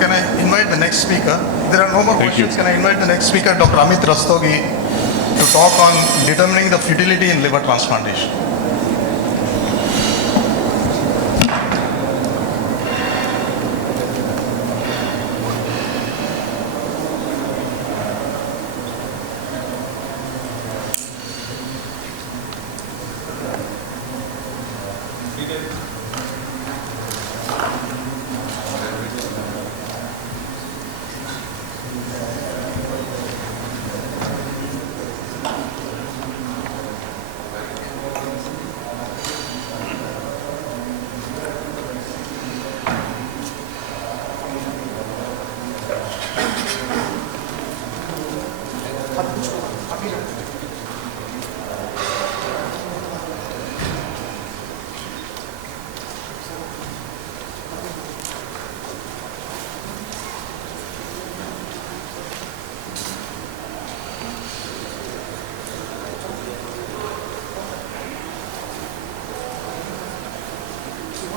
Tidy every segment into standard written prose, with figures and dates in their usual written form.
can I invite the next speaker? There are no more questions. Can I invite the next speaker, Dr. Amit Rastogi, to talk on determining the futility in liver transplantation.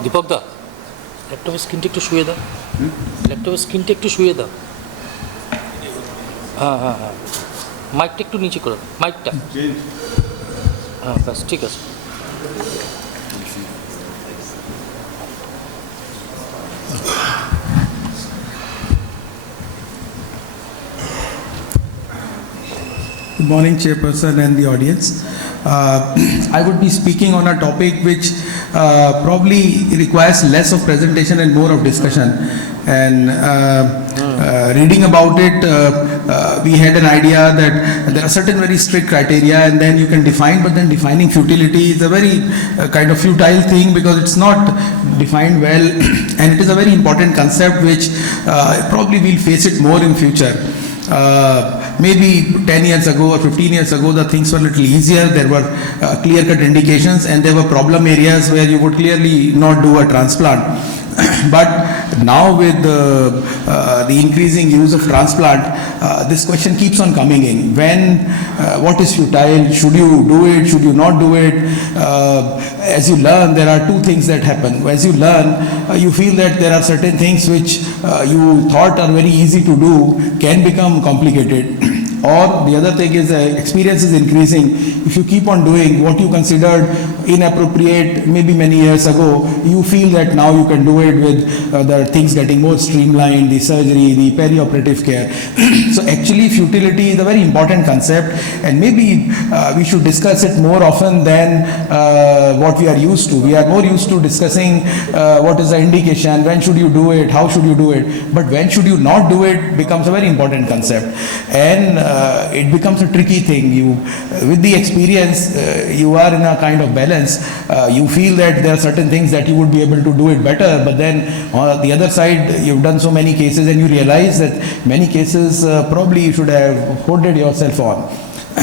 Dipak দা, ল্যাপটপের স্ক্রিনটা একটু শুয়ে দাও। ল্যাপটপের স্ক্রিনটা একটু শুয়ে দাও। হ্যাঁ হ্যাঁ হ্যাঁ, মাইকটা একটু নিচে করো, মাইকটা। হ্যাঁ ব্যাস, ঠিক আছে। Good morning, Chairperson and the audience. I would be speaking on a topic which probably requires less of presentation and more of discussion. And reading about it, we had an idea that there are certain very strict criteria and then you can define, but then defining futility is a very kind of futile thing because it's not defined well and it is a very important concept which probably we'll face it more in future. Maybe 10 years ago or 15 years ago, the things were a little easier. There were clear-cut indications and there were problem areas where you would clearly not do a transplant. But now with the increasing use of transplant, this question keeps on coming in. What is futile? Should you do it? Should you not do it? As you learn, there are two things that happen. As you learn, you feel that there are certain things which you thought are very easy to do can become complicated. Or the other thing is experience is increasing. If you keep on doing what you considered inappropriate maybe many years ago, you feel that now you can do it with the things getting more streamlined, the surgery, the perioperative care. So actually futility is a very important concept and maybe we should discuss it more often than what we are used to. We are more used to discussing what is the indication, when should you do it, how should you do it, but when should you not do it becomes a very important concept. And it becomes a tricky thing. With the experience, you are in a kind of balance. You feel that there are certain things that you would be able to do it better, but then on the other side, you've done so many cases and you realize that many cases probably you should have holded yourself on.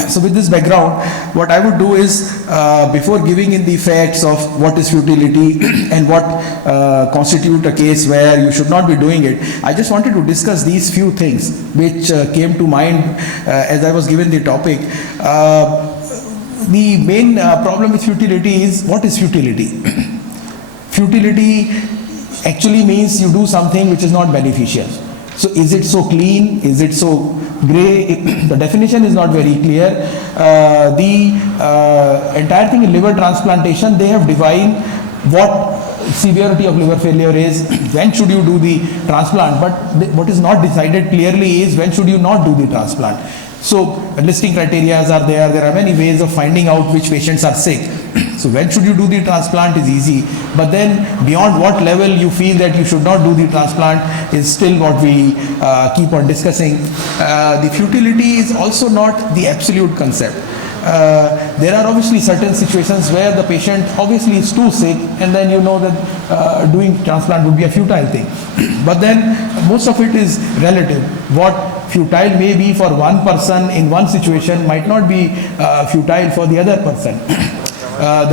So with this background, what I would do is, before giving in the facts of what is futility and what constitute a case where you should not be doing it, I just wanted to discuss these few things which came to mind as I was given the topic. The main problem with futility is, what is futility? Futility actually means you do something which is not beneficial. So is it so clean? Is it so grey? The definition is not very clear. The entire thing in liver transplantation, they have defined what severity of liver failure is, when should you do the transplant, but what is not decided clearly is when should you not do the transplant. So listing criteria are there. There are many ways of finding out which patients are sick. So when should you do the transplant is easy, but then beyond what level you feel that you should not do the transplant is still what we keep on discussing. The futility is also not the absolute concept. There are obviously certain situations where the patient obviously is too sick and then you know that doing transplant would be a futile thing. But then most of it is relative. What futile may be for one person in one situation might not be futile for the other person.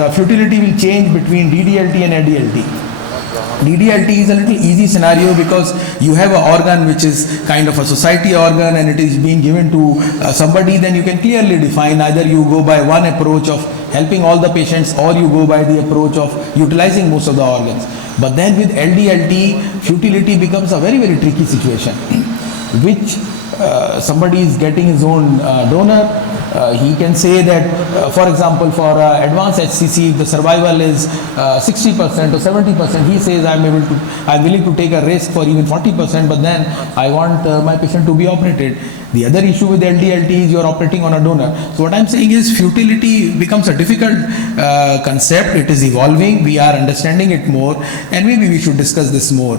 The futility will change between DDLT and ADLT. DDLT is a little easy scenario because you have an organ which is kind of a society organ and it is being given to somebody, then you can clearly define either you go by one approach of helping all the patients or you go by the approach of utilizing most of the organs. But then with LDLT, futility becomes a very, very tricky situation, which somebody is getting his own donor. He can say that, for example, for advanced HCC, the survival is 60% or 70%. He says, I'm willing to take a risk for even 40%, but then I want my patient to be operated. The other issue with LDLT is you're operating on a donor. So what I'm saying is futility becomes a difficult concept. It is evolving. We are understanding it more, and maybe we should discuss this more.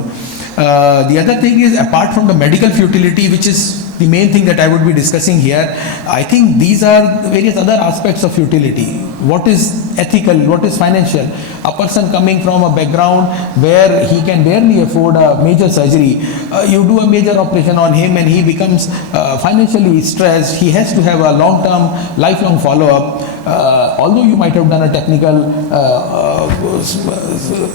The other thing is, apart from the medical futility, which is the main thing that I would be discussing here, I think these are various other aspects of futility. What is ethical? What is financial? A person coming from a background where he can barely afford a major surgery, you do a major operation on him and he becomes financially stressed. He has to have a long-term, lifelong follow-up. Although you might have done a technical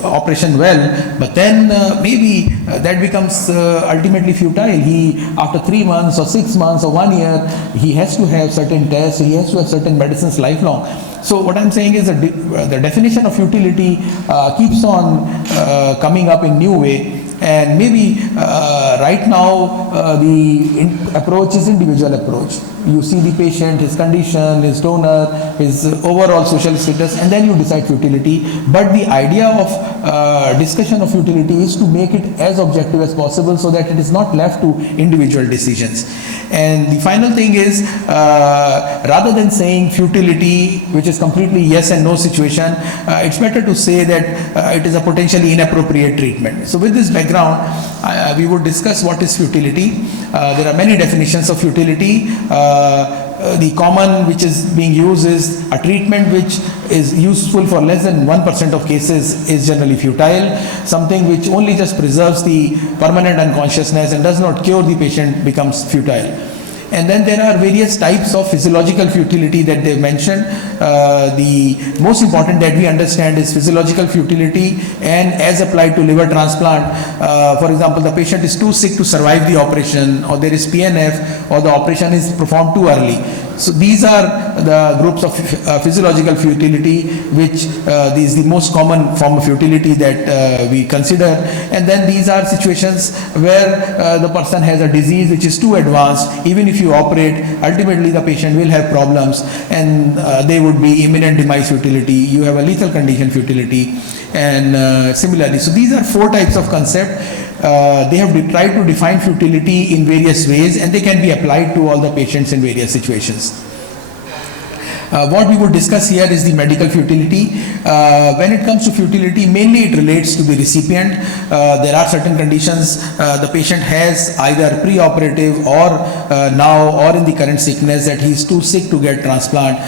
operation well, but then maybe that becomes ultimately futile. He, after 3 months or 6 months or 1 year, he has to have certain tests, he has to have certain medicines lifelong. So what I'm saying is that the definition of futility keeps on coming up in new way. And maybe right now the approach is individual approach. You see the patient, his condition, his donor, his overall social status, and then you decide futility. But the idea of discussion of futility is to make it as objective as possible so that it is not left to individual decisions. And the final thing is, rather than saying futility, which is completely yes and no situation, it's better to say that it is a potentially inappropriate treatment. So with this background, we would discuss what is futility. There are many definitions of futility. The common which is being used is a treatment which is useful for less than 1% of cases is generally futile. Something which only just preserves the permanent unconsciousness and does not cure the patient becomes futile. And then there are various types of physiological futility that they've mentioned. The most important that we understand is physiological futility, and as applied to liver transplant, for example, the patient is too sick to survive the operation, or there is PNF, or the operation is performed too early. So these are the groups of physiological futility, which is the most common form of futility that we consider. And then these are situations where the person has a disease which is too advanced. Even if you operate, ultimately the patient will have problems, and they would be imminent demise futility. You have a lethal condition futility, and similarly. So these are 4 types of concept. They have tried to define futility in various ways, and they can be applied to all the patients in various situations. What we would discuss here is the medical futility. When it comes to futility, mainly it relates to the recipient. There are certain conditions the patient has either pre-operative or now or in the current sickness that he is too sick to get transplant.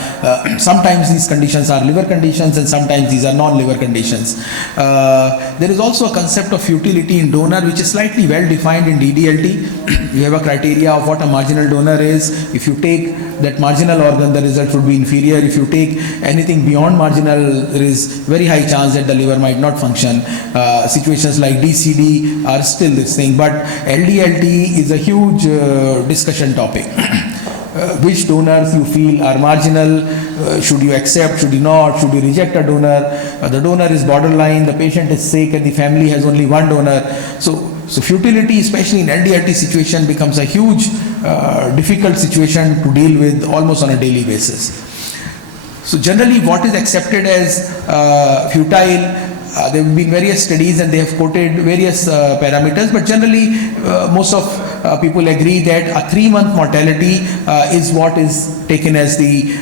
Sometimes these conditions are liver conditions and sometimes these are non-liver conditions. There is also a concept of futility in donor which is slightly well defined in DDLT. You have a criteria of what a marginal donor is. If you take that marginal organ, the result would be inferior. If you take anything beyond marginal, there is very high chance that the liver might not function. Situations like DCD are still this thing, but LDLT is a huge discussion topic. Which donors you feel are marginal, should you accept, should you not, should you reject a donor, the donor is borderline, the patient is sick and the family has only one donor. So futility, especially in LDLT situation, becomes a huge difficult situation to deal with almost on a daily basis. So generally what is accepted as futile, there have been various studies and they have quoted various parameters, but generally most of people agree that a 3-month mortality is what is taken as the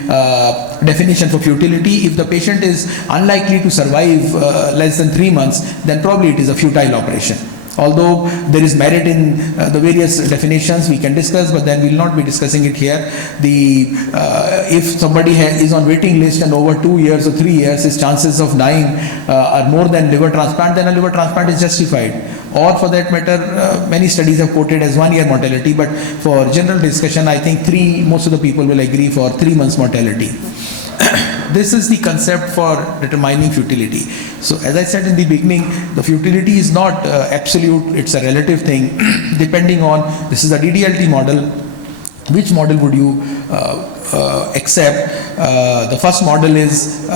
definition for futility. If the patient is unlikely to survive less than 3 months, then probably it is a futile operation. Although there is merit in the various definitions we can discuss, but then we will not be discussing it here. If somebody is on waiting list and over 2 years or 3 years his chances of dying are more than liver transplant, then a liver transplant is justified. Or for that matter, many studies have quoted as 1 year mortality, but for general discussion I think most of the people will agree for 3 months mortality. this is the concept for determining futility. So as I said in the beginning, the futility is not absolute, it's a relative thing depending on, this is a DDLT model. Which model would you accept? The first model is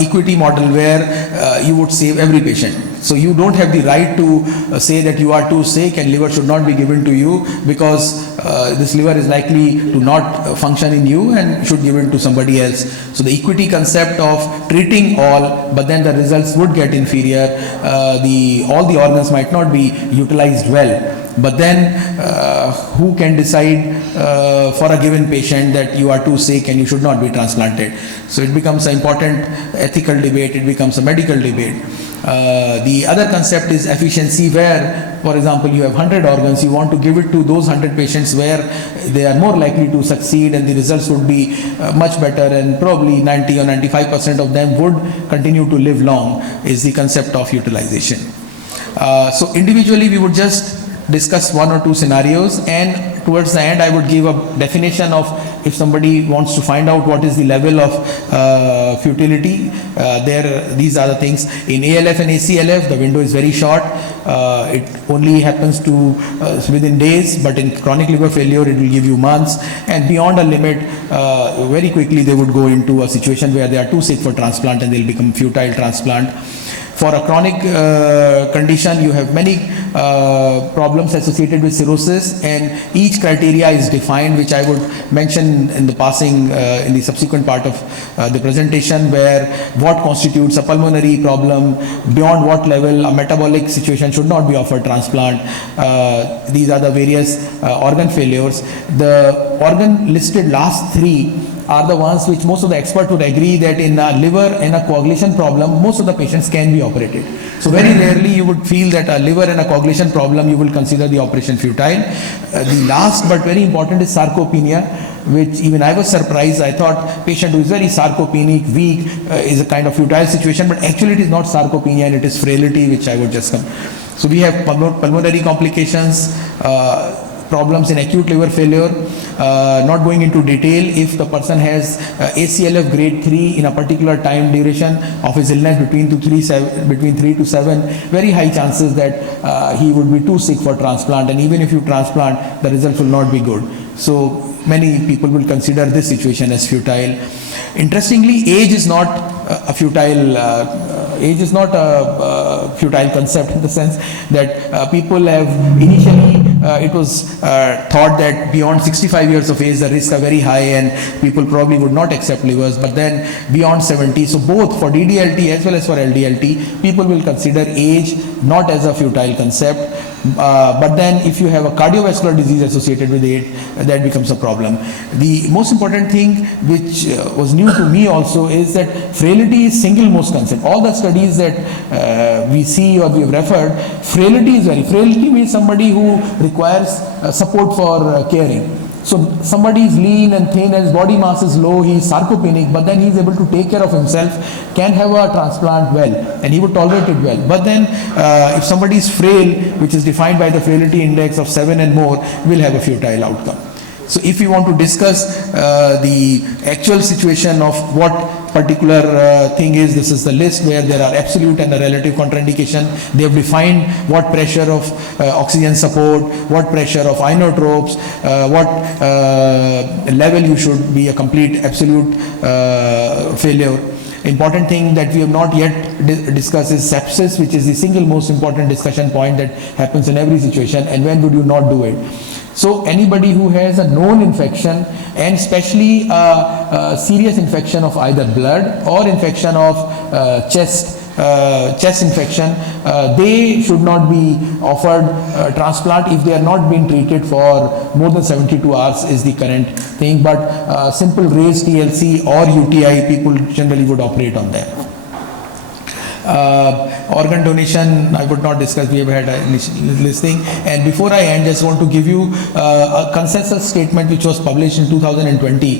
equity model, where you would save every patient. So you don't have the right to say that you are too sick and liver should not be given to you because this liver is likely to not function in you and should give it to somebody else. So the equity concept of treating all, but then the results would get inferior. All the organs might not be utilized well. But then who can decide for a given patient that you are too sick and you should not be transplanted? So it becomes an important ethical debate, it becomes a medical debate. The other concept is efficiency, where, for example, you have 100 organs, you want to give it to those 100 patients where they are more likely to succeed and the results would be much better, and probably 90 or 95% of them would continue to live long, is the concept of utilization. So individually we would just discuss one or two scenarios, and towards the end I would give a definition of, if somebody wants to find out what is the level of futility, these are the things. In ALF and ACLF the window is very short, it only happens to within days, but in chronic liver failure it will give you months, and beyond a limit very quickly they would go into a situation where they are too sick for transplant and they'll become futile transplant. For a chronic condition, you have many problems associated with cirrhosis, and each criteria is defined, which I would mention in the passing in the subsequent part of the presentation, where what constitutes a pulmonary problem, beyond what level a metabolic situation should not be offered transplant. These are the various organ failures. The organ listed last three are the ones which most of the experts would agree that in a liver and a coagulation problem, most of the patients can be operated. So very rarely you would feel that a liver and a coagulation problem, you will consider the operation futile. The last but very important is sarcopenia, which even I was surprised. I thought patient who is very sarcopenic, weak, is a kind of futile situation, but actually it is not sarcopenia and it is frailty, which I would just come. So we have pulmonary complications, problems in acute liver failure. Not going into detail, if the person has ACLF grade 3 in a particular time duration of his illness between 3 to 7, very high chances that he would be too sick for transplant, and even if you transplant, the results will not be good. So many people will consider this situation as futile. Interestingly, age is not a futile futile concept, in the sense that people have initially it was thought that beyond 65 years of age the risks are very high and people probably would not accept livers, but then beyond 70, so both for DDLT as well as for LDLT, people will consider age not as a futile concept. But then if you have a cardiovascular disease associated with it, that becomes a problem. The most important thing which was new to me also is that frailty is single most concept. All the studies that we see or we have referred, frailty means somebody who requires support for caring. So somebody is lean and thin and his body mass is low, he is sarcopenic, but then he is able to take care of himself, can have a transplant well, and he would tolerate it well. But then if somebody is frail, which is defined by the frailty index of 7 and more, will have a futile outcome. So if you want to discuss the actual situation of what particular thing is, this is the list where there are absolute and a relative contraindication. They have defined what pressure of oxygen support, what pressure of inotropes, what level you should be a complete absolute failure. Important thing that we have not yet discussed is sepsis, which is the single most important discussion point that happens in every situation, and when would you not do it. So anybody who has a known infection, and especially a serious infection of either blood or infection of chest infection, they should not be offered transplant if they are not being treated for more than 72 hours is the current thing. But simple raised TLC or UTI, people generally would operate on them. Organ donation, I would not discuss, we have had a listing. And before I end, just want to give you a consensus statement which was published in 2020.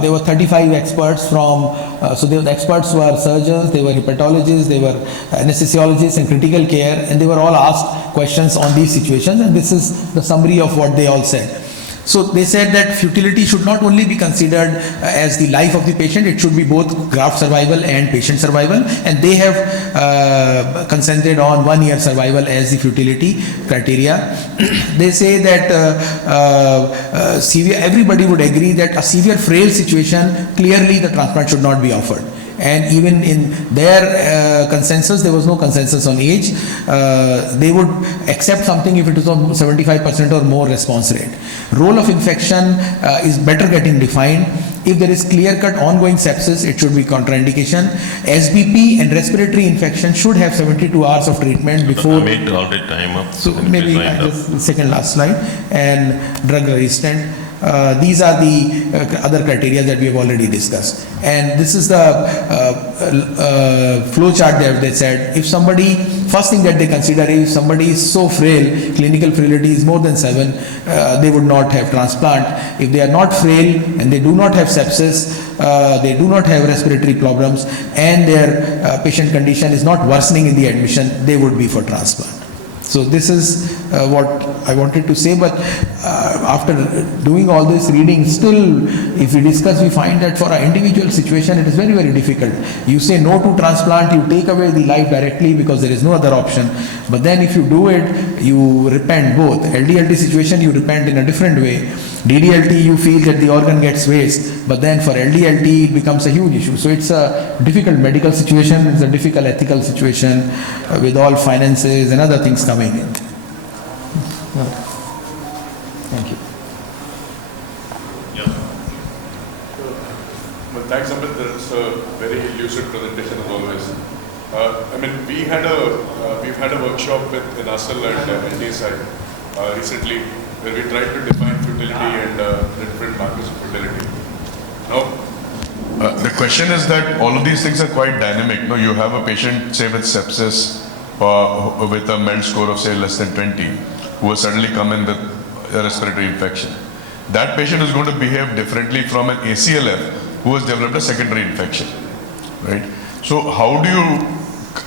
There were 35 experts from, so the experts were surgeons, they were hepatologists, they were anesthesiologists and critical care, and they were all asked questions on these situations, and this is the summary of what they all said. So they said that futility should not only be considered as the life of the patient, it should be both graft survival and patient survival, and they have consented on 1 year survival as the futility criteria. They say that everybody would agree that a severe frail situation, clearly the transplant should not be offered. And even in their consensus, there was no consensus on age. They would accept something if it is on 75% or more response rate. Role of infection is better getting defined. If there is clear-cut ongoing sepsis, it should be contraindication. SBP and respiratory infection should have 72 hours of treatment before. Amit, already time up. So Can you maybe please wind up? just second last slide. And drug resistant. These are the other criteria that we have already discussed. And this is the flow chart that they said. If somebody, first thing that they consider is somebody is so frail, clinical frailty is more than 7, they would not have transplant. If they are not frail and they do not have sepsis, they do not have respiratory problems, and their patient condition is not worsening in the admission, they would be for transplant. So this is what I wanted to say, but after doing all this reading, still if we discuss, we find that for an individual situation it is very, very difficult. You say no to transplant, you take away the life directly because there is no other option, but then if you do it, you repent both. LDLT situation, you repent in a different way. DDLT, you feel that the organ gets waste, but then for LDLT it becomes a huge issue. So it's a difficult medical situation, it's a difficult ethical situation with all finances and other things coming in. Thank you. Well, thanks, Amit. That's a very lucid presentation as always. I mean, we've had a workshop with NASL and NDSI recently, where we tried to define futility and the different markers of futility. Now, the question is that all of these things are quite dynamic. No, you have a patient, say with sepsis, with a MELD score of say less than 20, who has suddenly come in with a respiratory infection. That patient is going to behave differently from an ACLF who has developed a secondary infection, right? So how do you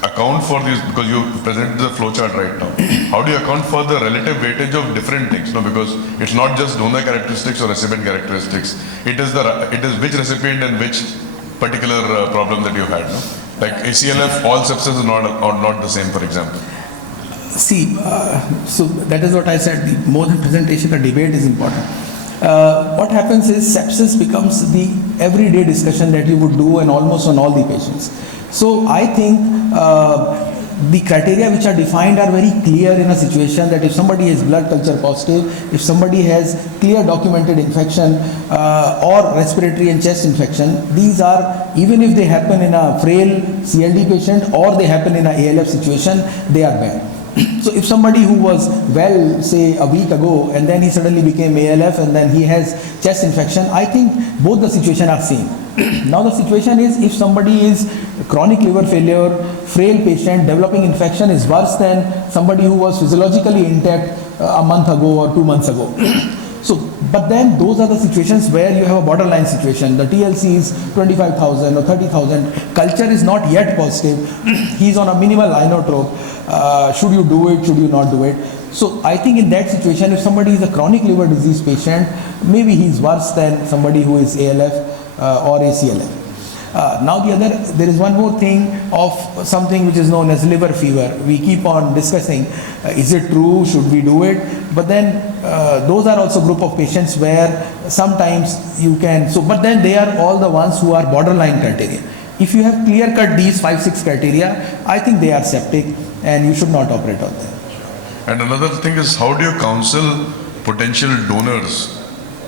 account for these, because you presented the flowchart right now, how do you account for the relative weightage of different things? No, because it's not just donor characteristics or recipient characteristics. It is which recipient and which particular problem that you had. No? Like ACLF, all sepsis are not the same, for example. See, so that is what I said. More than presentation, a debate is important. What happens is sepsis becomes the everyday discussion that you would do and almost on all the patients. So I think the criteria which are defined are very clear in a situation that if somebody is blood culture positive, if somebody has clear documented infection or respiratory and chest infection, these are, even if they happen in a frail CLD patient or they happen in an ALF situation, they are bad. So if somebody who was well, say a week ago, and then he suddenly became ALF and then he has chest infection, I think both the situation are same. Now the situation is if somebody is chronic liver failure, frail patient, developing infection is worse than somebody who was physiologically intact a month ago or 2 months ago. So, but then those are the situations where you have a borderline situation. The TLC is 25,000 or 30,000. Culture is not yet positive. He's on a minimal inotrope. Should you do it? Should you not do it? So I think in that situation, if somebody is a chronic liver disease patient, maybe he's worse than somebody who is ALF or ACLF. Now there is one more thing of something which is known as liver fever. We keep on discussing, is it true, should we do it? But then those are also group of patients where sometimes you can, so but then they are all the ones who are borderline criteria. If you have clear cut these 5-6 criteria, I think they are septic and you should not operate on them. And another thing is, how do you counsel potential donors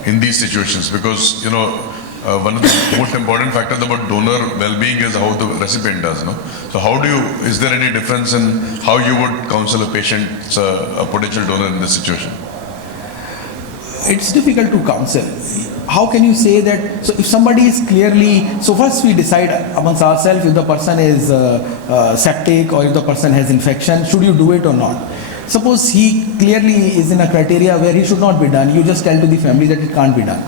in these situations? Because, you know, one of the most important factors about donor well-being is how the recipient does, no? So how do you, is there any difference in how you would counsel a patient, a potential donor in this situation? It's difficult to counsel. How can you say that, so if somebody is clearly, so first we decide amongst ourselves if the person is septic or if the person has infection, should you do it or not? Suppose he clearly is in a criteria where he should not be done, you just tell to the family that it can't be done.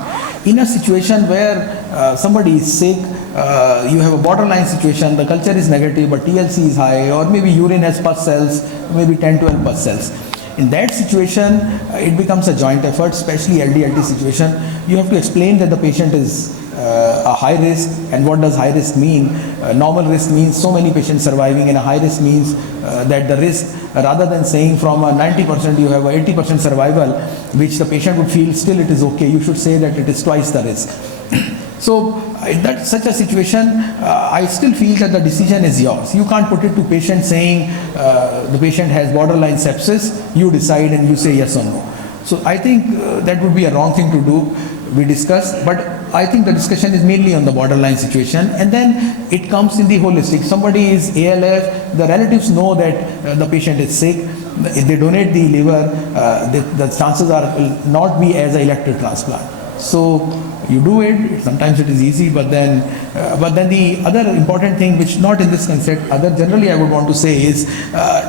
In a situation where somebody is sick, you have a borderline situation, the culture is negative but TLC is high, or maybe urine has pus cells, maybe 10-12 pus cells. in that situation, it becomes a joint effort, especially LD-LT situation. You have to explain that the patient is a high risk, and what does high risk mean? Normal risk means so many patients surviving, and a high risk means that the risk, rather than saying from a 90% you have a 80% survival, which the patient would feel still it is okay, you should say that it is twice the risk. So in that such a situation, I still feel that the decision is yours. You can't put it to patient saying the patient has borderline sepsis, you decide and you say yes or no. So I think that would be a wrong thing to do. We discussed, but I think the discussion is mainly on the borderline situation, and then it comes in the holistic. Somebody is ALF, the relatives know that the patient is sick. If they donate the liver, the chances are will not be as an elective transplant. So you do it. Sometimes it is easy, but then the other important thing, which not in this concept, other generally I would want to say is,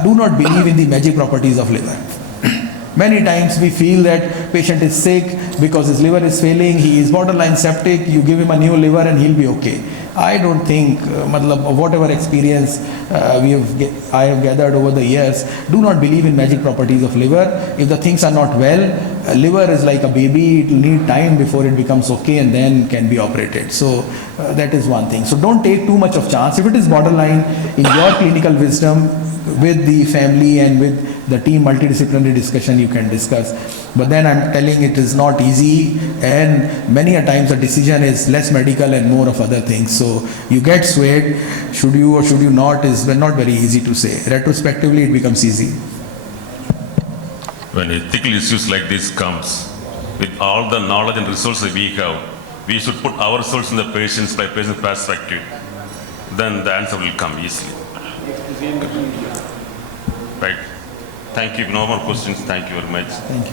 do not believe in the magic properties of liver. Many times we feel that patient is sick because his liver is failing, he is borderline septic, you give him a new liver and he'll be okay. I don't think, whatever experience I have gathered over the years, do not believe in magic properties of liver. If the things are not well, liver is like a baby, it will need time before it becomes okay and then can be operated. So that is one thing. So don't take too much of chance. If it is borderline, in your clinical wisdom, with the family and with the team multidisciplinary discussion you can discuss. But then I'm telling it is not easy, and many a times the decision is less medical and more of other things. So you get swayed, should you or should you not is not very easy to say. Retrospectively it becomes easy. When ethical issues like this comes, with all the knowledge and resources we have, we should put ourselves in the patient's perspective. Then the answer will come easily. Right. Thank you. No more questions. Thank you very much. Thank you.